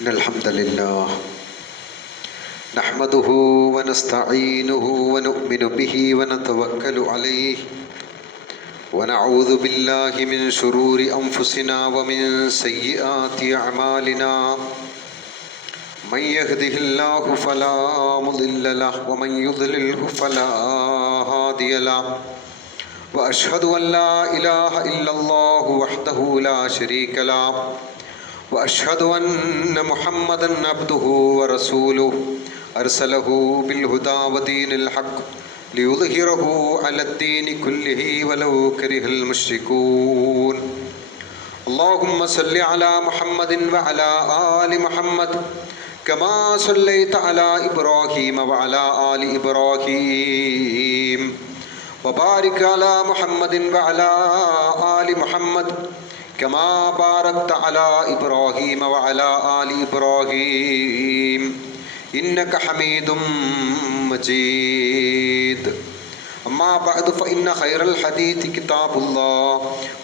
إن الحمد لله نحمده ونستعينه ونؤمن به ونتوكل عليه ونعوذ بالله من شرور أنفسنا ومن سيئات أعمالنا من يهده الله فلا مضل له ومن يضلله فلا هادي له وأشهد أن لا إله إلا الله وحده لا شريك له وأشهد أن محمدا عبده ورسوله أرسله بالهدى ودين الحق ليظهره على الدين كله ولو كره المشركون اللهم صل على محمد وعلى آل محمد كما صليت على إبراهيم وعلى آل إبراهيم وبارك على محمد وعلى آل محمد كما باركت على إبراهيم وعلى آل إبراهيم إنك حميد مجيد أما بعد فإن خير الحديث كتاب الله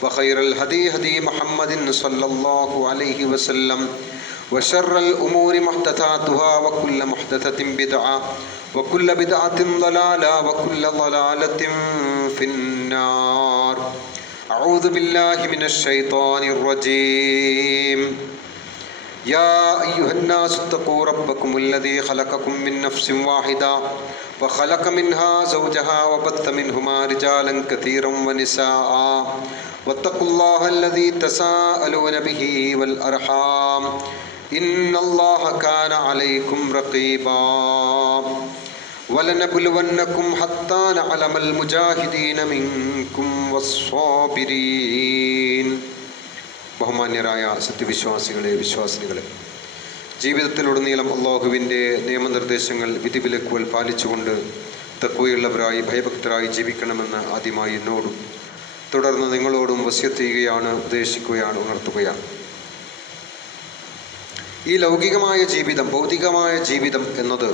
وخير الهدي هدي محمد صلى الله عليه وسلم وشر الأمور محدثاتها وكل محدثة بدعة وكل بدعة ضلالة وكل ضلالة في النار أعوذ بالله من الشيطان الرجيم يا أيها الناس اتقوا ربكم الذي خلقكم من نفس واحدة وخلق منها زوجها وبث منهما رجالا كثيرا ونساء واتقوا الله الذي تساءلون به والأرحام إن الله كان عليكم رقيبا ولنبلونكم حتى نعلم المجاهدين منكم والصابرين. ബഹുമാന്യരായ സത്യവിശ്വാസികളെ, വിശ്വാസിനികളെ, ജീവിതത്തിലുടനീളം അള്ളാഹുവിൻ്റെ നിയമനിർദ്ദേശങ്ങൾ, വിധിവിലക്കുകൾ പാലിച്ചുകൊണ്ട് തഖ്വയുള്ളവരായി ഭയഭക്തരായി ജീവിക്കണമെന്ന് ആദ്യമായി എന്നോടും തുടർന്ന് നിങ്ങളോടും വസിയത്ത് ചെയ്യുകയാണ്, ഉപദേശിക്കുകയാണ്, ഉണർത്തുകയാണ്. ഈ ലൗകികമായ ജീവിതം, ഭൗതികമായ ജീവിതം എന്നത്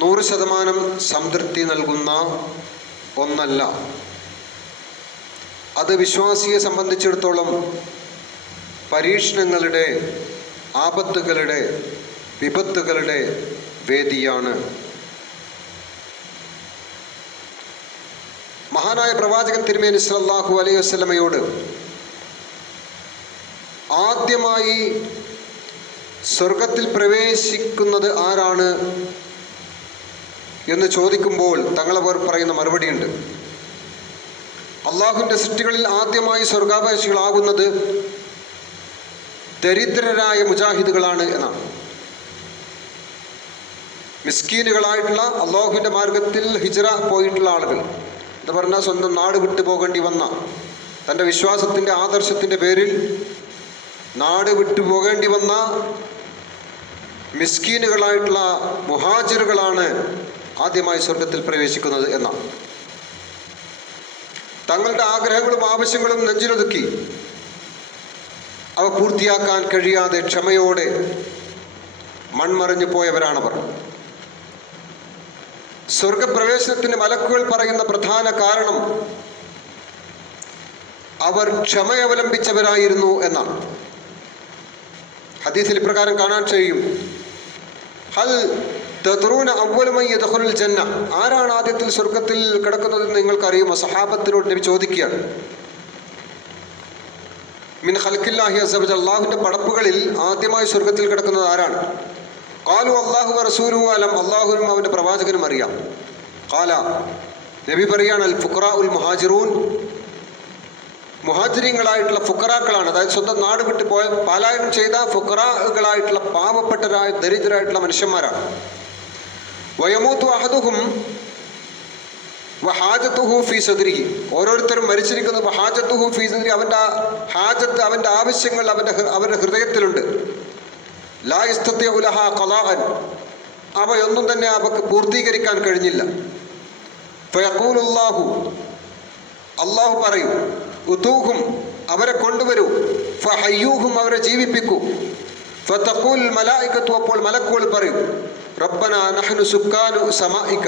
100% സംതൃപ്തി നൽകുന്ന ഒന്നല്ല. അത് വിശ്വാസിയെ സംബന്ധിച്ചിടത്തോളം പരീക്ഷണങ്ങളുടെ, ആപത്തുകളുടെ, വിപത്തുകളുടെ വേദിയാണ്. മഹാനായ പ്രവാചകൻ തിരുമേനി സല്ലല്ലാഹു അലൈഹി വസല്ലമയോട് ആദ്യമായി സ്വർഗത്തിൽ പ്രവേശിക്കുന്നത് ആരാണ് എന്ന് ചോദിക്കുമ്പോൾ തങ്ങളവർ പറയുന്ന മറുപടിയുണ്ട്. അള്ളാഹുവിൻ്റെ സൃഷ്ടികളിൽ ആദ്യമായി സ്വർഗാവകാശികളാകുന്നത് ദരിദ്രരായ മുജാഹിദുകളാണ് എന്നാണ്. മിസ്കീനുകളായിട്ടുള്ള, അള്ളാഹുവിൻ്റെ മാർഗത്തിൽ ഹിജ്റ പോയിട്ടുള്ള ആളുകൾ എന്ന് പറഞ്ഞാൽ സ്വന്തം നാട് വിട്ടു പോകേണ്ടി വന്ന, തൻ്റെ വിശ്വാസത്തിൻ്റെ ആദർശത്തിൻ്റെ പേരിൽ നാട് വിട്ടു പോകേണ്ടി വന്ന മിസ്കീനുകളായിട്ടുള്ള മുഹാജിറുകളാണ് ആദ്യമായി സ്വർഗത്തിൽ പ്രവേശിക്കുന്നത് എന്നാണ്. തങ്ങളുടെ ആഗ്രഹങ്ങളും ആവശ്യങ്ങളും നെഞ്ചിലൊതുക്കി അവ പൂർത്തിയാക്കാൻ കഴിയാതെ ക്ഷമയോടെ മൺമറിഞ്ഞു പോയവരാണവർ. സ്വർഗപ്രവേശനത്തിന് മലക്കുകൾ പറയുന്ന പ്രധാന കാരണം അവർ ക്ഷമയവലംബിച്ചവരായിരുന്നു എന്നാണ്. ഹദീസിൽ ഇപ്രകാരം കാണാൻ കഴിയും, ഹൽ തദ്റൂന അവ്വലു മൻ യദ്ഖുലുൽ ജന്ന, ആരാണ് ആദ്യത്തിൽ സ്വർഗത്തിൽ കിടക്കുന്നതെന്ന് നിങ്ങൾക്കറിയുമോ? സഹാബത്തിനോട് നബി ചോദിക്കുകയാണ്. മിൻ ഖൽഖില്ലാഹി അസ്സ വജൽ, അല്ലാഹുവിൻ്റെ പടപ്പുകളിൽ ആദ്യമായി സ്വർഗത്തിൽ കിടക്കുന്നത് ആരാണ്? ഖാലു അല്ലാഹു വറസൂലുഹു അലം, അല്ലാഹുവും അവൻ്റെ പ്രവാചകനും അറിയാം. ഖാല, നബി പറയാണ്, അൽ ഫുഖറാഉൽ മുഹാജിറൂൻ, മുഹാജിരീങ്ങളായിട്ടുള്ള ഫുഖറാക്കളാണ്, അതായത് സ്വന്തം നാട് വിട്ട് പോയ പലായനം ചെയ്ത ഫുഖറാകളായിട്ടുള്ള പാവപ്പെട്ടവരായ ദരിദ്രരായിട്ടുള്ള മനുഷ്യന്മാരാണ്. വയമൂത്തു അഹദുഹും വഹാജത്തുഹു ഫീ സദ്രിഹി, ഓരോരുത്തരും മരിച്ചിരിക്കുന്നത് വഹാജത്തുഹു ഫീ സദ്രി, അവൻ്റെ ഹാജത്ത്, അവൻ്റെ ആവശ്യങ്ങൾ അവരുടെ ഹൃദയത്തിലുണ്ട്. ലാ യസ്തതിഉ ലഹാ ഖളാഅൻ, അവയൊന്നും തന്നെ അവർക്ക് പൂർത്തീകരിക്കാൻ കഴിഞ്ഞില്ല. ഫയഖൂലുല്ലാഹു, അല്ലാഹു പറയും, ഉതൂഹും, അവരെ കൊണ്ടുവരൂ, ഫഹയ്യൂഹും, അവരെ ജീവിപ്പിക്കൂ. ഫതഖൂൽ മലായികത്തു, അപ്പോൾ മലക്കുകൾ പറയും, റബ്ബനാ നഹ്നു സുക്കാനു സമാഇക,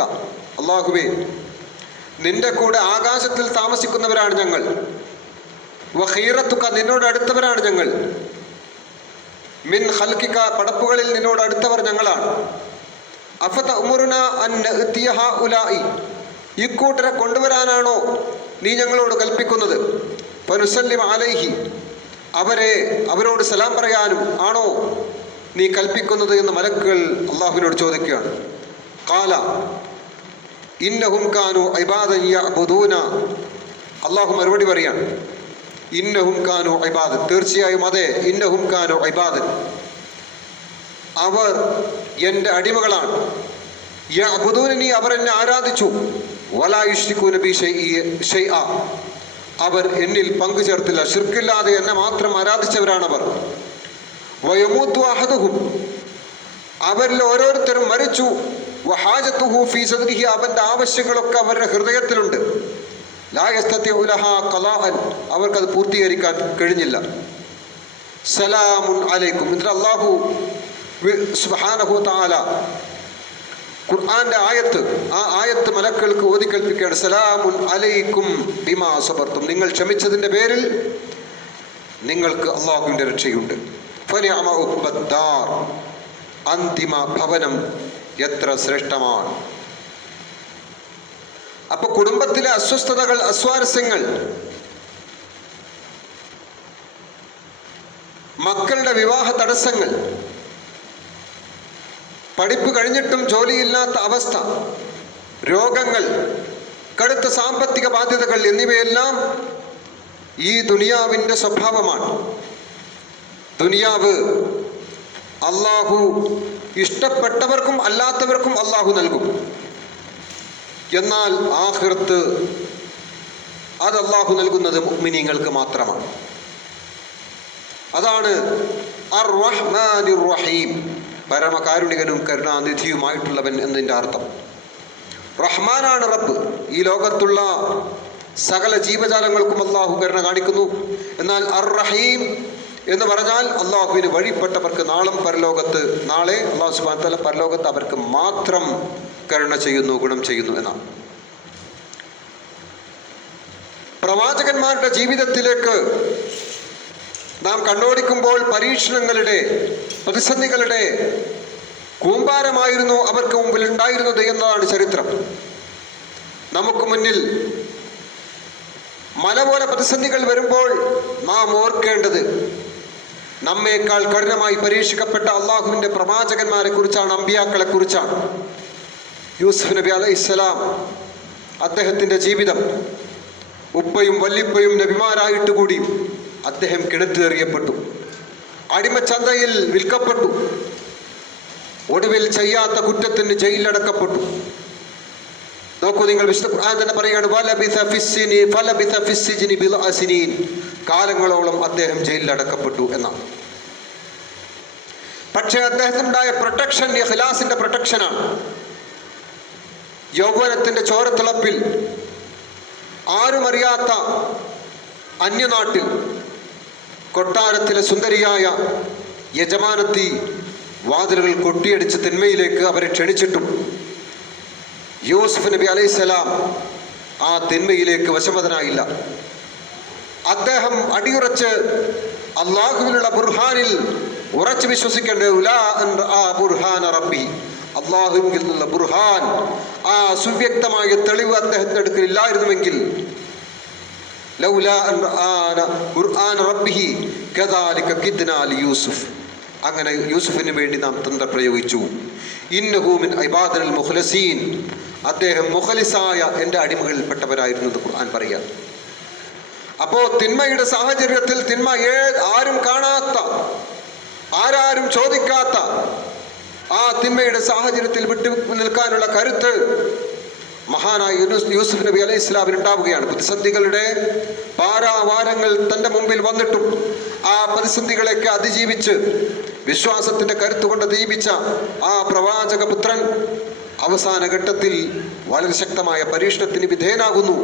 അല്ലാഹുവേ നിന്റെ കൂടെ ആകാശത്തിൽ താമസിക്കുന്നവരാണ് ഞങ്ങൾ. വഖീറത്തുക, നിന്നോട് അടുത്തവരാണ് ഞങ്ങൾ. മിൻ ഖൽഖിക, പടപ്പുകളിൽ നിന്നോട് അടുത്തവർ ഞങ്ങളാണ്. അഫതഅ്മുറുന അൻ നഅ്തിയ ഹഉലാഇ, ഇക്കൂട്ടരെ കൊണ്ടുവരാനാണോ നീ ഞങ്ങളോട് കൽപ്പിക്കുന്നത്? ഫനുസല്ലിമ അലൈഹി, അവരോട് സലാം പറയാനും ആണോ നീ കൽപ്പിക്കുന്നത് എന്ന് മലക്കുകൾ അള്ളാഹുവിനോട് ചോദിക്കുകയാണ്. ഖാല ഇന്നഹും കാനു ഇബാദൻ യഅ്ബുദൂന, അള്ളാഹു മറുപടി പറയാണ്, ഇന്നഹും കാനു ഇബാദൻ, തീർച്ചയായും അതെ, ഇന്നഹും കാനു ഇബാദൻ, അവർ എൻ്റെ അടിമകളാണ്. യഅ്ബുദൂനനി, അവർ എന്നെ ആരാധിച്ചു. വലാ യുശ്രികൂന ബി ഷൈഅ, അവർ എന്നിൽ പങ്കു ചേർത്തില്ല, ശിർക്കില്ലാതെ എന്നെ മാത്രം ആരാധിച്ചവരാണവർ. വയമൂതു അഹദുഹും, അവരിൽ ഓരോരുത്തരും മരിച്ചു. വഹാജത്തുഹു ഫീ സദ്രിഹി, അവൻ്റെ ആവശ്യങ്ങളൊക്കെ അവരുടെ ഹൃദയത്തിലുണ്ട്. ലാ യസ്തതിഉ ലഹാ ഖലാഅൻ, അവർക്കത് പൂർത്തീകരിക്കാൻ കഴിഞ്ഞില്ല. സലാമുൻ അലൈക്കും. എന്നിട്ട് അല്ലാഹു സുബ്ഹാനഹു തആല ഖുർആന്റെ ആ ആയത്ത് മലക്കുകൾക്ക് ഓതി കൽപ്പിക്കുകയാണ്. സലാമുൻ അലൈക്കും ബിമാ സബർത്തും, നിങ്ങൾ ക്ഷമിച്ചതിൻ്റെ പേരിൽ നിങ്ങൾക്ക് അള്ളാഹുവിൻ്റെ രക്ഷയുണ്ട്. ഫനിഅമ ഉഖ്ബദ്ദാർ, അന്തിമ ഭവനം എത്ര ശ്രേഷ്ഠമാണ്. അപ്പൊ കുടുംബത്തിലെ അസ്വസ്ഥതകൾ, അസ്വാരസ്യങ്ങൾ, മക്കളുടെ വിവാഹ തടസ്സങ്ങൾ, പഠിപ്പ് കഴിഞ്ഞിട്ടും ജോലിയില്ലാത്ത അവസ്ഥ, രോഗങ്ങൾ, കടുത്ത സാമ്പത്തിക ബാധ്യതകൾ എന്നിവയെല്ലാം ഈ ദുനിയാവിൻ്റെ സ്വഭാവമാണ്. ദുനിയാവ് അള്ളാഹു ഇഷ്ടപ്പെട്ടവർക്കും അല്ലാത്തവർക്കും അള്ളാഹു നൽകും. എന്നാൽ ആഖിറത്ത് അത് അള്ളാഹു നൽകുന്നത് മുഅ്മിനീങ്ങൾക്ക് മാത്രമാണ്. അതാണ് അർ റഹ്മാനിർ റഹീം, പരമകാരുണികനും കരുണാനിധിയുമായിട്ടുള്ളവൻ എന്നതിൻ്റെ അർത്ഥം. റഹ്മാനാണ് റബ്ബ്. ഈ ലോകത്തുള്ള സകല ജീവജാലങ്ങൾക്കും അള്ളാഹു കരുണ കാണിക്കുന്നു. എന്നാൽ അർ റഹീം എന്ന് പറഞ്ഞാൽ അള്ളാഹുവിന് വഴിപ്പെട്ടവർക്ക് നാളെ അള്ളാഹു സുബ്ഹാനഹു വതആല പരലോകത്ത് അവർക്ക് മാത്രം കരുണ ചെയ്യുന്നു, ഗുണം ചെയ്യുന്നു എന്നാണ്. പ്രവാചകന്മാരുടെ ജീവിതത്തിലേക്ക് നാം കണ്ണോടിക്കുമ്പോൾ പരീക്ഷണങ്ങളുടെ, പ്രതിസന്ധികളുടെ കൂമ്പാരമായിരുന്നു അവർക്ക് മുമ്പിൽ ഉണ്ടായിരുന്നത് എന്നതാണ് ചരിത്രം. നമുക്ക് മുന്നിൽ മല പോലെ പ്രതിസന്ധികൾ വരുമ്പോൾ നാം ഓർക്കേണ്ടത് നമ്മേക്കാൾ കഠിനമായി പരീക്ഷിക്കപ്പെട്ട അള്ളാഹുവിൻ്റെ പ്രവാചകന്മാരെ കുറിച്ചാണ്, അമ്പിയാക്കളെ കുറിച്ചാണ്. യൂസുഫ് നബി അലൈഹിസ്സലാം, അദ്ദേഹത്തിൻ്റെ ജീവിതം, ഉപ്പയും വല്ലിപ്പയും നബിമാരായിട്ട് കൂടി അദ്ദേഹം കിണറ്റിലെറിയപ്പെട്ടു, അടിമച്ചന്തയിൽ വിൽക്കപ്പെട്ടു, ഒടുവിൽ ചെയ്യാത്ത കുറ്റത്തിന് ജയിലിലടക്കപ്പെട്ടു. നോക്കൂ നിങ്ങൾ, വിശുദ്ധ ഖുർആൻ തന്നെ പറയുകയാണ്, കാലങ്ങളോളം അദ്ദേഹം ജയിലിലടക്കപ്പെട്ടു എന്നാണ്. പക്ഷേ അദ്ദേഹത്തിനുണ്ടായ പ്രൊട്ടക്ഷൻ ഇഖ്ലാസിന്റെ പ്രൊട്ടക്ഷനാണ്. യൗവനത്തിന്റെ ചോരത്തിളപ്പിൽ ആരുമറിയാത്ത അന്യനാട്ടിൽ കൊട്ടാരത്തിലെ സുന്ദരിയായ യജമാനത്തി വാതിലുകൾ കൊട്ടിയടിച്ച് തിന്മയിലേക്ക് അവരെ ക്ഷണിച്ചിട്ടും യൂസുഫ് നബി അലൈഹിസ്സലാം ആ തിന്മയിലേക്ക് വശമതനായില്ല. അദ്ദേഹം അടിയുറച്ച് അള്ളാഹുവിനുള്ള ബുർഹാനിൽ ഉറച്ചു വിശ്വസിക്കേണ്ടത്. അള്ളാഹുവിൽ നിന്നുള്ള ബുർഹാൻ, ആ സുവ്യക്തമായ തെളിവ് അദ്ദേഹത്തിൻ്റെ അടുക്കൽ ഇല്ലായിരുന്നുവെങ്കിൽ അങ്ങനെ യൂസുഫിന് വേണ്ടി നാം തന്ത്രം പ്രയോഗിച്ചു. ഇന്നഹു മിൻ ഇബാദിൽ മുഖ്ലസീൻ, അദ്ദേഹം മുഖലിസായ എൻ്റെ അടിമകളിൽപ്പെട്ടവരായിരുന്നു എന്ന് ഖുർആൻ പറയാം. അപ്പോൾ തിന്മയുടെ സാഹചര്യത്തിൽ, തിന്മ ആരും കാണാത്ത, ആരാരും ചോദിക്കാത്ത ആ തിന്മയുടെ സാഹചര്യത്തിൽ വിട്ടു നിൽക്കാനുള്ള കരുത്ത് മഹാനായ യൂസുഫ് നബി അലൈഹി ഇസ്ലാമിന് ഉണ്ടാവുകയാണ്. പ്രതിസന്ധികളുടെ പാരാവാരങ്ങൾ തൻ്റെ മുമ്പിൽ വന്നിട്ടും ആ പ്രതിസന്ധികളെയൊക്കെ അതിജീവിച്ച് വിശ്വാസത്തിൻ്റെ കരുത്തുകൊണ്ട് ദീപിച്ച ആ പ്രവാചക പുത്രൻ അവസാന ഘട്ടത്തിൽ വളരെ ശക്തമായ പരീക്ഷണത്തിന് വിധേയനാകുന്നു.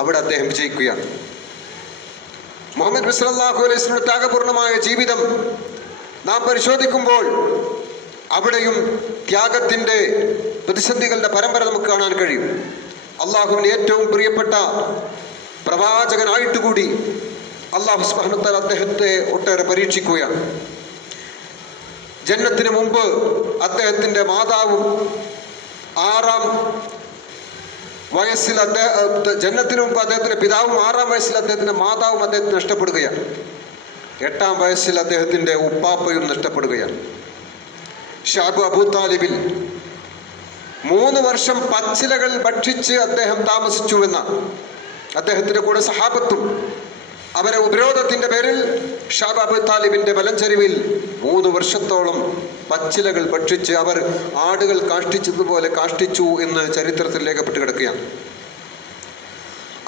അവിടെ അദ്ദേഹം വിജയിക്കുകയാണ്. മുഹമ്മദ് നബി സല്ലല്ലാഹു അലൈഹി വസല്ലം ത്യാഗപൂർണമായ ജീവിതം നാം പരിശോധിക്കുമ്പോൾ അവിടെയും ത്യാഗത്തിൻ്റെ, പ്രതിസന്ധികളുടെ പരമ്പര നമുക്ക് കാണാൻ കഴിയും. അള്ളാഹുവിന് ഏറ്റവും പ്രിയപ്പെട്ട പ്രവാചകനായിട്ട് കൂടി അള്ളാഹു സുബ്ഹാനഹു വ തആല അദ്ദേഹത്തെ ഒട്ടേറെ പരീക്ഷിക്കുകയാണ്. ജന്നത്തിന് മുമ്പ് അദ്ദേഹത്തിൻ്റെ മാതാവും 6-ാം വയസ്സിൽ ജന്നത്തിന് മുമ്പ് അദ്ദേഹത്തിൻ്റെ പിതാവും 6-ാം വയസ്സിൽ അദ്ദേഹത്തിൻ്റെ മാതാവും അദ്ദേഹത്തിന് നഷ്ടപ്പെടുകയാണ്. 8-ാം വയസ്സിൽ അദ്ദേഹത്തിൻ്റെ ഉപ്പാപ്പയും നഷ്ടപ്പെടുകയാണ്. ഷാബ് അബൂ താലിബിൽ 3 വർഷം പച്ചിലകൾ ഭക്ഷിച്ച് അദ്ദേഹം താമസിച്ചുവെന്നാണ്. അദ്ദേഹത്തിൻ്റെ കൂടെ സഹാബത്തും അവരെ ഉപരോധത്തിൻ്റെ പേരിൽ ഷാബ് അബൂ താലിബിൻ്റെ വലഞ്ചരിവിൽ 3 വർഷത്തോളം പച്ചിലകൾ ഭക്ഷിച്ച് അവർ ആടുകൾ കാഷ്ടിച്ചതുപോലെ കാഷ്ടിച്ചു എന്ന് ചരിത്രത്തിൽ രേഖപ്പെട്ട് കിടക്കുകയാണ്.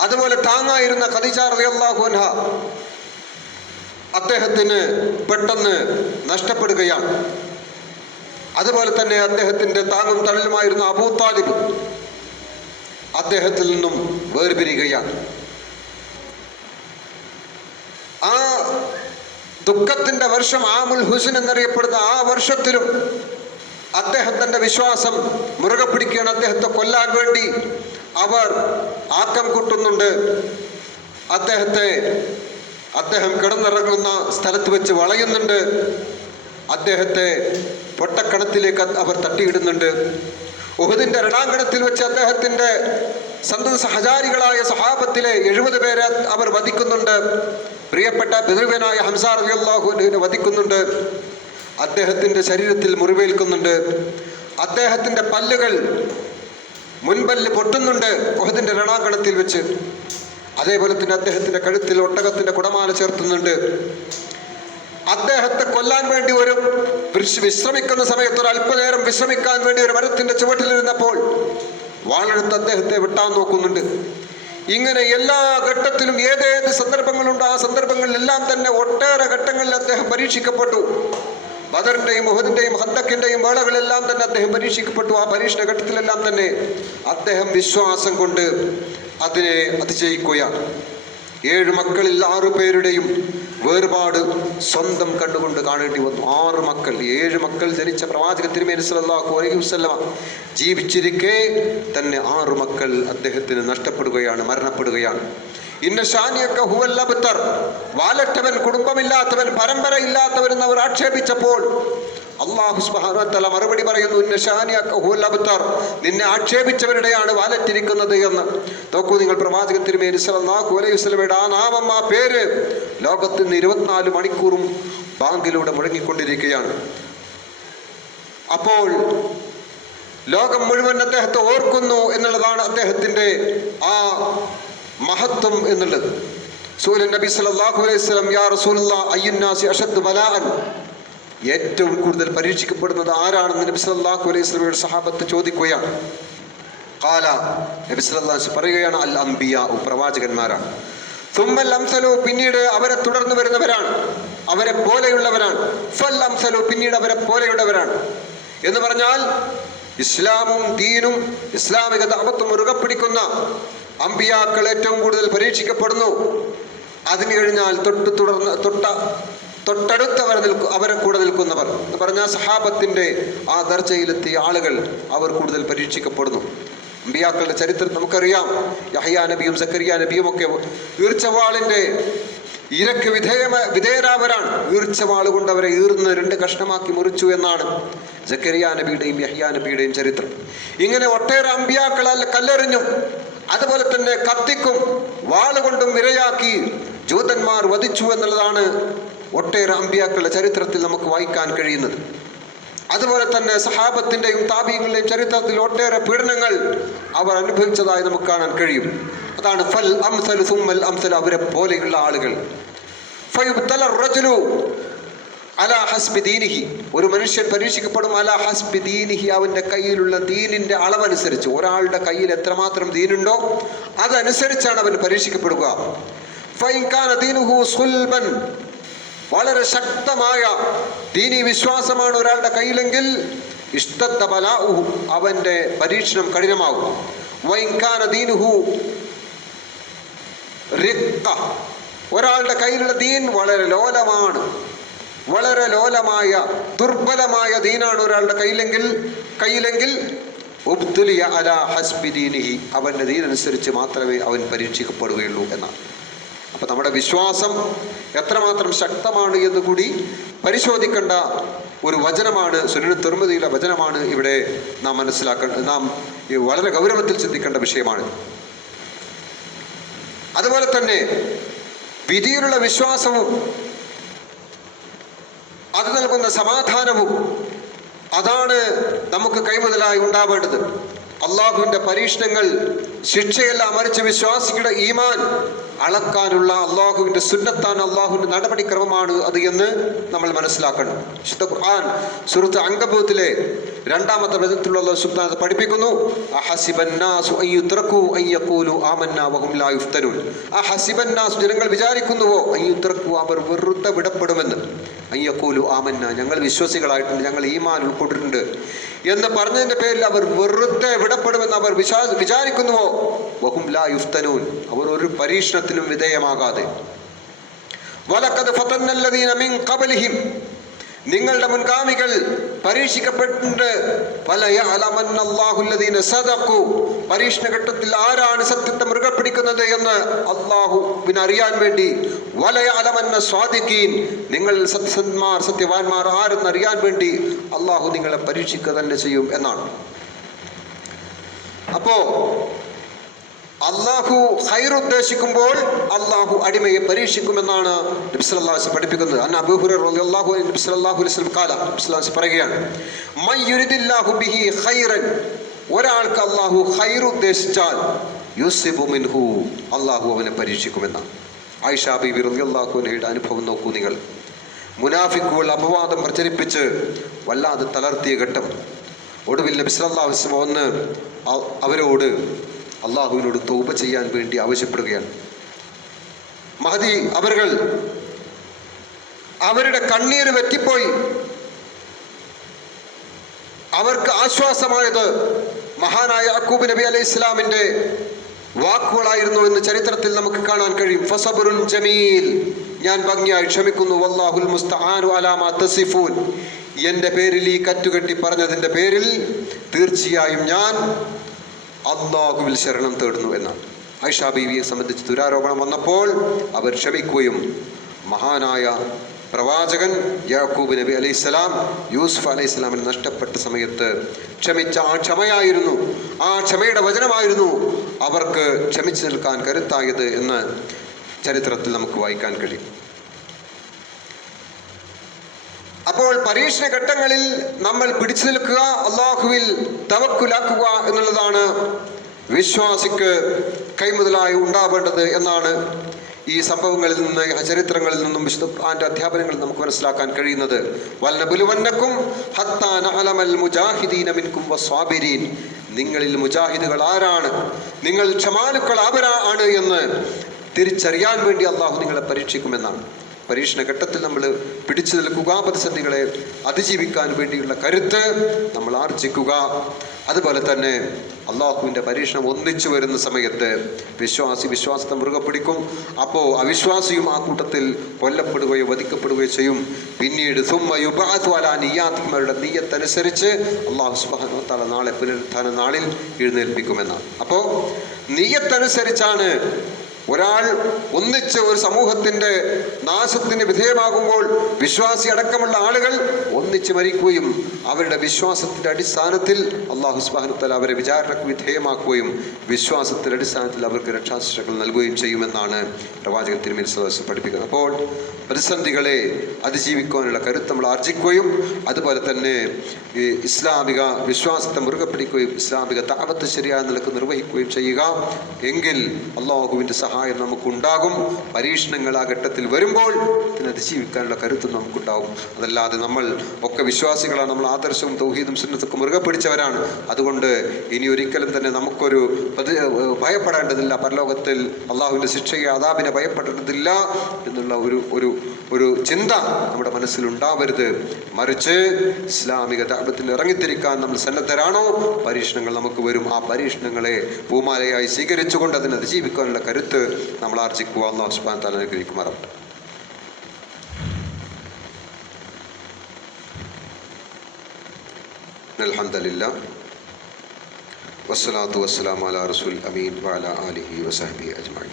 അതുപോലെ താങ്ങായിരുന്ന ഖദീജ റളിയല്ലാഹു അൻഹ അദ്ദേഹത്തിന് പെട്ടെന്ന് നഷ്ടപ്പെടുകയാണ്. അതുപോലെ തന്നെ അദ്ദേഹത്തിൻ്റെ താങ്ങും തണലുമായിരുന്ന അബൂ താലിബ് അദ്ദേഹത്തിൽ നിന്നും വേർപിരിയുകയാണ്. ആ ദുഃഖത്തിൻ്റെ വർഷം ആമുൽ ഹുസ്ൻ എന്നറിയപ്പെടുന്ന ആ വർഷത്തിലും അദ്ദേഹം തൻ്റെ വിശ്വാസം മുറുകെ പിടിക്കുകയാണ്. അദ്ദേഹത്തെ കൊല്ലാൻ വേണ്ടി അവർ ആക്കം കൂട്ടുന്നുണ്ട്. അദ്ദേഹം കിടന്നിറങ്ങുന്ന സ്ഥലത്ത് വെച്ച് വളയുന്നുണ്ട്. അദ്ദേഹത്തെ പൊട്ടക്കണത്തിലേക്ക് അവർ തട്ടിയിടുന്നുണ്ട്. ഉഹുദിന്റെ രണാങ്കണത്തിൽ വെച്ച് അദ്ദേഹത്തിൻ്റെ സന്തത സഹചാരികളായ സഹാബത്തിലെ 70 പേരെ അവർ വധിക്കുന്നുണ്ട്. പ്രിയപ്പെട്ട പിതൃവ്യനായ ഹംസ റളിയല്ലാഹു അൻഹുവിനെ വധിക്കുന്നുണ്ട്. അദ്ദേഹത്തിൻ്റെ ശരീരത്തിൽ മുറിവേൽക്കുന്നുണ്ട്. അദ്ദേഹത്തിൻ്റെ പല്ലുകൾ മുൻപല്ല് പൊട്ടുന്നുണ്ട് ഉഹുദിന്റെ രണാങ്കണത്തിൽ വെച്ച്. അതേപോലെ തന്നെ അദ്ദേഹത്തിൻ്റെ കഴുത്തിൽ ഒട്ടകത്തിൻ്റെ കുടമാല ചേർത്തുന്നുണ്ട്. അദ്ദേഹത്തെ കൊല്ലാൻ വേണ്ടി ഒരു വിശ്രമിക്കുന്ന സമയത്ത്, ഒരു അല്പനേരം വിശ്രമിക്കാൻ വേണ്ടി ഒരു മരത്തിൻ്റെ ചുവട്ടിലിരുന്നപ്പോൾ വാളെടുത്ത് അദ്ദേഹത്തെ വെട്ടാൻ നോക്കുന്നുണ്ട്. ഇങ്ങനെ എല്ലാ ഘട്ടത്തിലും ഏതേത് സന്ദർഭങ്ങളുണ്ടോ ആ സന്ദർഭങ്ങളിലെല്ലാം തന്നെ ഒട്ടേറെ ഘട്ടങ്ങളിൽ അദ്ദേഹം പരീക്ഷിക്കപ്പെട്ടു. ബദറിൻ്റെയും ഉഹദിൻ്റെയും ഖന്തക്കിൻ്റെയും വേളകളെല്ലാം തന്നെ അദ്ദേഹം പരീക്ഷിക്കപ്പെട്ടു. ആ പരീക്ഷണ ഘട്ടത്തിലെല്ലാം തന്നെ അദ്ദേഹം വിശ്വാസം കൊണ്ട് അതിനെ അതിജയിക്കുകയാണ്. 7 മക്കളിൽ 6 പേരുടെയും വേർപാട് സ്വന്തം കണ്ടുകൊണ്ട് കാണേണ്ടി വന്നു. 6 മക്കൾ, 7 മക്കൾ ജനിച്ച പ്രവാചകൻ തിരുമേനി സല്ലല്ലാഹു അലൈഹി വസല്ലമ ജീവിച്ചിരിക്കെ തന്നെ 6 മക്കൾ അദ്ദേഹത്തിന് നഷ്ടപ്പെടുകയാണ്, മരണപ്പെടുകയാണ്. ഇന്ന ഷാനിയക ഹുവൽ അബ്തർ, വാലറ്റവൻ, കുടുംബമില്ലാത്തവൻ, പരമ്പര ഇല്ലാത്തവൻ എന്ന് അവർ ആക്ഷേപിച്ചപ്പോൾ അല്ലാഹു സുബ്ഹാനഹു വ തആല മറുപടി പറയുന്നു, ഇന്ന ഷാനിയക ഹുവൽ അബ്തർ, നിന്നെ ആക്ഷേപിച്ചവരുടെയാണ് വാലറ്റിരിക്കുന്നത് എന്ന്. നോക്കൂ നിങ്ങൾ, പ്രവാചകൻ തിരുമേനി സല്ലല്ലാഹു അലൈഹി വസല്ലമയുടെ ആ നാമം, ആ പേര് ലോകത്ത് നിന്ന് 24 മണിക്കൂറും ബാങ്കിലൂടെ മുഴങ്ങിക്കൊണ്ടിരിക്കുകയാണ്. അപ്പോൾ ലോകം മുഴുവൻ അദ്ദേഹത്തെ ഓർക്കുന്നു എന്നുള്ളതാണ് അദ്ദേഹത്തിൻ്റെ ആ മഹത്വം എന്നുള്ളത്. സൂലൻ നബി സല്ലല്ലാഹു അലൈഹി വസല്ലം, യാ റസൂലുള്ളാഹ് അയ്യുന്നാസി അശദ്ദു ബലാഅൻ, ഏറ്റവും കൂടുതൽ പരീക്ഷിക്കപ്പെടുന്നത് ആരാണെന്ന് നബി സല്ലല്ലാഹു അലൈഹി വസല്ലമയുടെ സഹാബത്ത് ചോദിക്കുകയാണ്. ഖാല, നബി സല്ലല്ലാഹു അലൈഹി വസല്ലം പറയുകയാണ്, അൽ അംബിയാ, പ്രവാചകന്മാരാണ്. സുമ്മൽ അംസലു, പിന്നീട് അവരെ തുടർന്ന് വരുന്നവരാണ്, അവരെ പോലെയുള്ളവരാണ്. ഫൽ അംസലു, പിന്നീട് അവരെ പോലെയുള്ളവരാണ് എന്ന് പറഞ്ഞാൽ ഇസ്ലാമും ദീനും ഇസ്ലാമിക ദഅവത്തും മുറുകെ പിടിക്കുന്ന അമ്പിയാക്കൾ ഏറ്റവും കൂടുതൽ പരീക്ഷിക്കപ്പെടുന്നു. അതിന് കഴിഞ്ഞാൽ തൊട്ടടുത്തവർ അവരെ കൂടെ നിൽക്കുന്നവർ എന്ന് പറഞ്ഞാൽ സഹാബത്തിൻ്റെ ആ ദർജയിലെത്തിയ ആളുകൾ അവർ കൂടുതൽ പരീക്ഷിക്കപ്പെടുന്നു. അമ്പിയാക്കളുടെ ചരിത്രം നമുക്കറിയാം. യഹ്യാ നബിയും സക്കരിയ നബിയും ഒക്കെ ഈർച്ചവാളിൻ്റെ ഇരക്ക് വിധേയരാവരാണ്. ഈർച്ചവാൾ കൊണ്ട് അവരെ ഈർന്ന് 2 കഷ്ണമാക്കി മുറിച്ചു എന്നാണ് സക്കരിയ നബിയുടെയും യഹ്യാ നബിയുടെയും ചരിത്രം. ഇങ്ങനെ ഒട്ടേറെ അമ്പിയാക്കളാൽ കല്ലെറിഞ്ഞും അതുപോലെ തന്നെ കത്തിക്കും വാളുകൊണ്ടും ഇരയാക്കി ജൂതന്മാർ വധിച്ചു എന്നുള്ളതാണ് ഒട്ടേറെ അമ്പിയാക്കളുടെ ചരിത്രത്തിൽ നമുക്ക് വായിക്കാൻ കഴിയുന്നത്. അതുപോലെ തന്നെ സഹാബത്തിൻ്റെയും താബീങ്ങളുടെയും ചരിത്രത്തിൽ ഒട്ടേറെ പീഡനങ്ങൾ അവർ അനുഭവിച്ചതായി നമുക്ക് കാണാൻ കഴിയും. അതാണ് ഫൽ അംസലു സുമ്മൽ അംസലു, അവരെ പോലെയുള്ള ആളുകൾ. ഫയുബ്തല റജുലു അലാ ഹസ്ബി ദീനിഹി, ഒരു മനുഷ്യൻ പരീക്ഷിക്കപ്പെടും അലാ ഹസ്ബി ദീനിഹി, അവൻ്റെ കയ്യിലുള്ള ദീനിൻ്റെ അളവനുസരിച്ച്. ഒരാളുടെ കയ്യിൽ എത്രമാത്രം ദീനുണ്ടോ അതനുസരിച്ചാണ് അവൻ പരീക്ഷിക്കപ്പെടുക. ഫഇൻ കാന ദീനുഹു സുൽബൻ, വളരെ ശക്തമായ ദീനി വിശ്വാസമാണ് ഒരാളുടെ കയ്യിലെങ്കിൽ ഇഷ്തദ്ദ ബലാഉഹു, അവൻ്റെ പരീക്ഷണം കഠിനമാകും. വഇൻ കാന ദീനുഹു റിഖ്ഖ, ഒരാളുടെ കയ്യിലുള്ള ദീൻ വളരെ ലോലമാണ്, വളരെ ലോലമായ ദുർബലമായ ദീനാണ് ഒരാളുടെ കയ്യിലെങ്കിൽ ഉബ്തുലിയ അലാ ഹസ്ബി ദീനിഹി, അവൻ്റെ ദീനനുസരിച്ച് മാത്രമേ അവൻ പരീക്ഷിക്കപ്പെടുകയുള്ളൂ എന്നാണ്. അപ്പോൾ നമ്മുടെ വിശ്വാസം എത്രമാത്രം ശക്തമാണ് എന്ന് കൂടി പരിശോധിക്കേണ്ട ഒരു വചനമാണ്, സുനൻ തിർമിദിയിലെ വചനമാണ് ഇവിടെ നാം നാം വളരെ ഗൗരവത്തിൽ ചിന്തിക്കേണ്ട വിഷയമാണ്. അതുപോലെ തന്നെ വിധിയിലുള്ള വിശ്വാസവും അത് നൽകുന്ന സമാധാനവും അതാണ് നമുക്ക് കൈമുതലായി ഉണ്ടാവേണ്ടത്. അള്ളാഹുവിൻ്റെ പരീക്ഷണങ്ങൾ ശിക്ഷയല്ല, മറിച്ച് വിശ്വാസികളുടെ ഈമാൻ അളക്കാനുള്ള അള്ളാഹുവിൻ്റെ സുന്നത്താണ്, അള്ളാഹുവിൻ്റെ നടപടിക്രമമാണ് അത് എന്ന് നമ്മൾ മനസ്സിലാക്കണം. വിശുദ്ധ ഖുർആൻ സൂറത്ത് അങ്കബൂത്തിലെ 2-ാമത്തെ വചനത്തിലുള്ള സുബ്ഹാനഹു പഠിപ്പിക്കുന്നു, അഹസിബന്നാസു അയ്യുത്രകൂ അയ്യഖൂലു ആമന്നാ വഹും ലാ യുഫ്തനൂൻ. അഹസിബന്നാസ് ജനങ്ങൾ വിചാരിക്കുന്നുവോ അയ്യുത്രകൂ അവർ വെറുതെ വിടപ്പെടുമെന്ന്, അയ്യഖൂലു ആമന്ന ഞങ്ങൾ വിശ്വാസികളായിട്ടുണ്ട്, ഞങ്ങൾ ഈമാൻ ഉൾക്കൊണ്ടിട്ടുണ്ട് എന്ന് പറഞ്ഞതിൻ്റെ പേരിൽ അവർ വെറുതെ വിടപ്പെടുമെന്ന് അവർ വിചാരിക്കുന്നുവോ വഹും ലാ യുഫ്തനൂൻ അവർ ഒരു പരീക്ഷണത്തിനും വിധേയമാകാതെ. വലഖദ് ഫതന്നല്ലദീന മിൻ ഖബ്ലിഹിം നിങ്ങളുടെ മുൻഗാമികൾ പരീക്ഷിക്കപ്പെട്ടിട്ടുണ്ട്. ഫലയഅലമന്നല്ലാഹുല്ലദീന സദഖു പരീക്ഷണഘട്ടത്തിൽ ആരാണ് സത്യത്തെ മുറുകെ പിടിക്കുന്നത് എന്ന് അള്ളാഹുവിനെ അറിയാൻ വേണ്ടി. വലയഅലമന്ന സ്വാദിഖീൻ നിങ്ങൾ സത്യസന്മാർ സത്യവാന്മാർ ആരെന്ന് അറിയാൻ വേണ്ടി അള്ളാഹു നിങ്ങളെ പരീക്ഷിക്കുക തന്നെ ചെയ്യും എന്നാണ്. അപ്പോ അള്ളാഹു ഖൈർ ഉദ്ദേശിക്കുമ്പോൾ അള്ളാഹു അടിമയെ പരീക്ഷിക്കുമെന്നാണ് നബി സല്ലല്ലാഹു അലൈഹി വസല്ലം പഠിപ്പിക്കുന്നത്. അൻ അബൂ ഹുറൈറ റളിയല്ലാഹു അൻഹു നബി സല്ലല്ലാഹു അലൈഹി വസല്ലം ഖാല നബി സല്ലല്ലാഹു അലൈഹി വസല്ലം പറയുകയാണ്, മൻ യുരിദില്ലാഹു ബിഹി ഖൈറൻ ഒരാൾക്ക് അള്ളാഹു ഖൈർ ഉദ്ദേശിച്ചാൽ യുസിബു മിൻഹു അള്ളാഹു അവനെ പരീക്ഷിക്കുമെന്നാണ്. ആയിഷ ബീബി റളിയല്ലാഹു അൻഹയുടെ അനുഭവം നോക്കൂ നിങ്ങൾ. മുനാഫിക്കുകൾ അപവാദം പ്രചരിപ്പിച്ച് വല്ലാതെ തളർത്തിയ ഘട്ടം. ഒടുവിൽ നബി സല്ലല്ലാഹു അലൈഹി വസല്ലം ഒന്ന് അവരോട് അള്ളാഹുവിനോട് തൗബ ചെയ്യാൻ വേണ്ടി ആവശ്യപ്പെടുകയാണ്. മഹദി അവരുടെ കണ്ണീര് വെറ്റിപ്പോയി. അവർക്ക് ആശ്വാസമായത് മഹാനായ യാക്കൂബ് നബി അലൈഹി ഇസ്ലാമിന്റെ വാക്കുകളായിരുന്നു എന്ന് ചരിത്രത്തിൽ നമുക്ക് കാണാൻ കഴിയും. ഫസബ്റുൻ ജമീൽ ഞാൻ ഭംഗിയായി ക്ഷമിക്കുന്നു, വല്ലാഹുൽ മുസ്തആനു അലാ മാ തസിഫൂൻ എൻ്റെ പേരിൽ ഈ കറ്റുകെട്ടി പറഞ്ഞതിൻ്റെ പേരിൽ തീർച്ചയായും ഞാൻ അള്ളാഹുവിൽ ശരണം തേടുന്നു എന്നാണ്. ആയിഷ ബീവിയെ സംബന്ധിച്ച് ദുരാരോപണം വന്നപ്പോൾ അവർ ക്ഷമിക്കുകയും മഹാനായ പ്രവാചകൻ യാക്കൂബ് നബി അലൈഹിസ്സലാം യൂസുഫ് അലൈഹിസ്സലാമിന് നഷ്ടപ്പെട്ട സമയത്ത് ക്ഷമിച്ച ആ ക്ഷമയായിരുന്നു, ആ ക്ഷമയുടെ വചനമായിരുന്നു അവർക്ക് ക്ഷമിച്ചു നിൽക്കാൻ കരുത്തായത് എന്ന് ചരിത്രത്തിൽ നമുക്ക് വായിക്കാൻ കഴിയും. അപ്പോൾ പരീക്ഷണ ഘട്ടങ്ങളിൽ നമ്മൾ പിടിച്ചു നിൽക്കുക, അള്ളാഹുവിൽ തവക്കുലാക്കുക എന്നുള്ളതാണ് വിശ്വാസിക്ക് കൈമുതലായി ഉണ്ടാവേണ്ടത് എന്നാണ് ഈ സംഭവങ്ങളിൽ നിന്ന്, ചരിത്രങ്ങളിൽ നിന്നും വിശുദ്ധ ഖുർആന്റെ അധ്യാപനങ്ങളിൽ നമുക്ക് മനസ്സിലാക്കാൻ കഴിയുന്നത്. വൽനബുലുവന്നക്കും ഹത്താ നഅലമൽ മുജാഹിദീന മിൻകും വസ്വാബിരീൻ നിങ്ങളിൽ മുജാഹിദുകൾ ആരാണ്, നിങ്ങൾ ക്ഷമാലുക്കൾ ആരാണ് എന്ന് തിരിച്ചറിയാൻ വേണ്ടി അള്ളാഹു നിങ്ങളെ പരീക്ഷിക്കുമെന്നാണ്. പരീക്ഷണ ഘട്ടത്തിൽ നമ്മൾ പിടിച്ചു നിൽക്കുക, പ്രതിസന്ധികളെ അതിജീവിക്കാൻ വേണ്ടിയുള്ള കരുത്ത് നമ്മൾ ആർജിക്കുക. അതുപോലെ തന്നെ അള്ളാഹുവിൻ്റെ പരീക്ഷണം ഒന്നിച്ചു വരുന്ന സമയത്ത് വിശ്വാസത്തെ മുറുകെ പിടിക്കും. അപ്പോൾ അവിശ്വാസിയും ആ കൂട്ടത്തിൽ കൊല്ലപ്പെടുകയോ വധിക്കപ്പെടുകയോ ചെയ്യും. പിന്നീട് അവരുടെ നിയ്യത്തനുസരിച്ച് അള്ളാഹു സുബ്ഹാനഹു വ തആല നാളെ പുനരുത്ഥാന നാളിൽ എഴുന്നേൽപ്പിക്കുമെന്നാണ്. അപ്പോൾ നിയ്യത്തനുസരിച്ചാണ് ഒരാൾ ഒന്നിച്ച് ഒരു സമൂഹത്തിൻ്റെ നാശത്തിന് വിധേയമാകുമ്പോൾ വിശ്വാസി അടക്കമുള്ള ആളുകൾ ഒന്നിച്ച് മരിക്കുകയും അവരുടെ വിശ്വാസത്തിൻ്റെ അടിസ്ഥാനത്തിൽ അള്ളാഹു സുബ്ഹാനഹു വ തആല അവരെ വിചാരണയ്ക്ക് വിധേയമാക്കുകയും വിശ്വാസത്തിൻ്റെ അടിസ്ഥാനത്തിൽ അവർക്ക് രക്ഷാശിക്ഷകൾ നൽകുകയും ചെയ്യുമെന്നാണ് പ്രവാചകൻ തിരുമേനി സ്വല്ലല്ലാഹു അലൈഹി വസല്ലം പഠിപ്പിക്കുന്നത്. അപ്പോൾ പ്രതിസന്ധികളെ അതിജീവിക്കാനുള്ള കരുത്ത് നമ്മൾ ആർജിക്കുകയും അതുപോലെ തന്നെ ഈ ഇസ്ലാമിക വിശ്വാസത്തെ മുറുകെ പിടിക്കുകയും ഇസ്ലാമിക ദഅവത്ത് ശരിയായ നിലക്ക് നിർവഹിക്കുകയും ചെയ്യുക എങ്കിൽ അള്ളാഹുവിൻ്റെ സഹായം നമുക്കുണ്ടാകും. പരീക്ഷണങ്ങൾ ആ ഘട്ടത്തിൽ വരുമ്പോൾ അതിനെ അതിജീവിക്കാനുള്ള കരുത്തും നമുക്കുണ്ടാകും. അതല്ലാതെ നമ്മൾ ഒക്കെ വിശ്വാസികളാണ്, നമ്മൾ ആദർശവും തൗഹീദും സുന്നത്തൊക്കെ മുറുകെ പിടിച്ചവരാണ്. അതുകൊണ്ട് ഇനി ഒരിക്കലും തന്നെ നമുക്കൊരു ഭയപ്പെടേണ്ടതില്ല, പരലോകത്തിൽ അള്ളാഹുവിൻ്റെ ശിക്ഷയെ അദാബിനെ ഭയപ്പെടേണ്ടതില്ല എന്നുള്ള ഒരു ചിന്ത നമ്മുടെ മനസ്സിലുണ്ടാവരുത്. മറിച്ച് ഇസ്ലാമിക ദഅവത്തിൽ ഇറങ്ങിത്തിരിക്കാൻ നമ്മൾ സന്നദ്ധരാണോ, പരീക്ഷണങ്ങൾ നമുക്ക് വരും. ആ പരീക്ഷണങ്ങളെ പൂമാലയായി സ്വീകരിച്ചുകൊണ്ട് അതിനെ അതിജീവിക്കാനുള്ള കരുത്ത് നമ്മൾ ആർജിക്കുക. അല്ലാഹു സുബ്ഹാനഹു വ തആല അനുഗ്രഹിക്കുമാറാവട്ടെ. അൽഹംദുലില്ലാഹ് വസ്സലാത്തു വസ്സലാമു അലാ റസൂൽ അമീൻ വഅലാ ആലിഹി വസഹ്ബിഹി അജ്മഈൻ.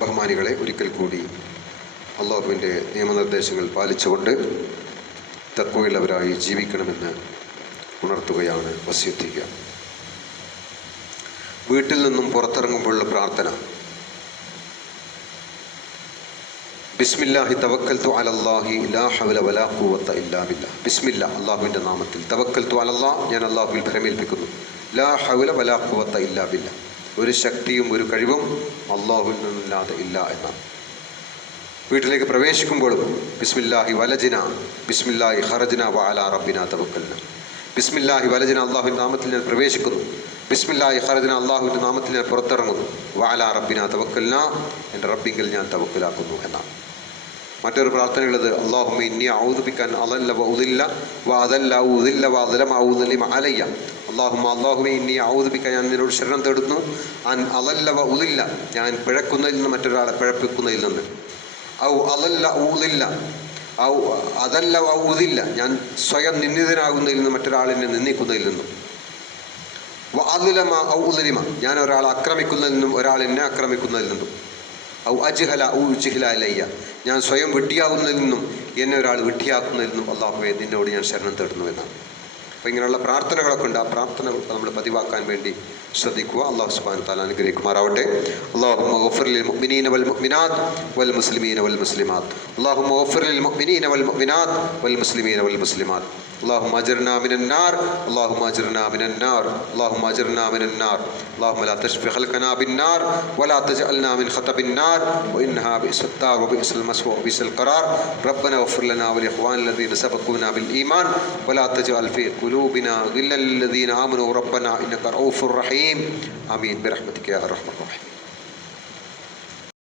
ബഹുമാനികളെ, ഒരിക്കൽ കൂടി അള്ളാഹുവിൻ്റെ നിയമനിർദ്ദേശങ്ങൾ പാലിച്ചുകൊണ്ട് തഖ്വയുള്ളവരായി ജീവിക്കണമെന്ന് ഉണർത്തുകയാണ്, വസിയത്ത് ചെയ്യുക. വീട്ടിൽ നിന്നും പുറത്തിറങ്ങുമ്പോഴുള്ള പ്രാർത്ഥന: ബിസ്മില്ലാഹി തവക്കൽതു അലല്ലാഹി ലാ ഹൗല വലാ ഖുവത ഇല്ലാ ബില്ലാഹ്. ബിസ്മില്ലാ, അള്ളാഹുവിൻ്റെ നാമത്തിൽ. തവക്കൽതു അലല്ലാഹ്, ഞാൻ അള്ളാഹുവിൽ ഭരമേൽപ്പിക്കുന്നു. ലാ ഹൗല വലാ ഖുവത ഇല്ലാ ബില്ലാഹ്, ഒരു ശക്തിയും ഒരു കഴിവും അള്ളാഹുവിൽ നിന്നില്ലാതെ ഇല്ല എന്നാണ്. വീട്ടിലേക്ക് പ്രവേശിക്കുമ്പോഴും ബിസ്മില്ലാഹി വലജിന, ബിസ്മില്ലാഹി ഖറജ്ന വഅലാ റബ്ബിന തവക്കൽന. ബിസ്മില്ലാഹി വലജിന, അള്ളാഹുവിൻ്റെ നാമത്തിൽ ഞാൻ പ്രവേശിക്കുന്നു. ബിസ്മില്ലാഹി ഖറജ്ന, അള്ളാഹുവിൻ്റെ നാമത്തിൽ ഞാൻ പുറത്തിറങ്ങുന്നു. വഅലാ റബ്ബിന തവക്കൽന, എൻ്റെ റബ്ബിങ്കിൽ ഞാൻ തവക്കലാക്കുന്നു എന്നാണ്. മറ്റൊരു പ്രാർത്ഥനയുള്ളത്: അല്ലാഹുമ്മ ഇന്നി അഊദു ബിക അൻ അളല്ല വഉദില്ല വഅദല്ല ഔദില്ല വഅദലമ ഔദലിമ അലയ്യ. അല്ലാഹുമ്മ ഇന്നി അഊദു ബിക, ഞാൻ നിന്നോട് ശരണം തേടുന്നു. അൻ അളല്ല വഉദില്ല, ഞാൻ പിഴക്കുന്നതിൽ നിന്ന്, മറ്റൊരാളെ പിഴപ്പിക്കുന്നതിൽ നിന്ന്. ഔ അളല്ല ഊദില്ല, ഔ അതല്ല ഊദില്ല, ഞാൻ സ്വയം നിന്ദിതനാകുന്നതിൽ നിന്ന്, മറ്റൊരാളിനെ നിന്ദിക്കുന്നതിൽ നിന്നും. വഅദലമ ഔദലിമ, ഞാൻ ഒരാളെ ആക്രമിക്കുന്നതിൽ നിന്നും, ഒരാളെന്നെ ആക്രമിക്കുന്നതിൽ നിന്നും. ഔ അജ്ഹല ഔ ഉജ്ഹില അലയ്യ, ഞാൻ സ്വയം വിഡ്ഢിയാകുന്നതിൽ നിന്നും, എന്നെ ഒരാൾ വിഡ്ഢിയാക്കുന്നതിൽ നിന്നും അല്ലാഹുവേ നിന്നോട് ഞാൻ ശരണം തേടുന്നു എന്നാണ്. അപ്പോൾ ഇങ്ങനെയുള്ള പ്രാർത്ഥനകളൊക്കെ ഉണ്ട്. ആ പ്രാർത്ഥനകളൊക്കെ നമ്മൾ പതിവാക്കാൻ വേണ്ടി ശ്രദ്ധിക്കുക. അല്ലാഹു സുബ്ഹാനഹു വ തആല അനുഗ്രഹിക്കുമാറാവട്ടെ. അല്ലാഹുമ്മ ഗഫിർ ലിൽ മുഅ്മിനീന വൽ മുഅ്മിനാത്ത് വൽ മുസ്ലിമീന വൽ മുസ്ലിമാത്ത്. അല്ലാഹുമ്മ ഗഫിർ ലിൽ മുഅ്മിനീന വൽ മുഅ്മിനാത്ത് വൽ മുസ്ലിമീന വൽ മുസ്ലിമാത്ത്. اللهم اجرنا من النار، اللهم اجرنا من النار، اللهم اجرنا من النار. اللهم لا تشفي خلقنا بالنار ولا تجعلنا من خطب النار وانها بئس الدار وبئس المثوى وبئس القرار. ربنا اغفر لنا ولاخواننا الذين سبقونا بالايمان ولا تجعل في قلوبنا غلا للذين امنوا ربنا انك رؤوف رحيم. امين برحمتك يا ارحم الراحمين.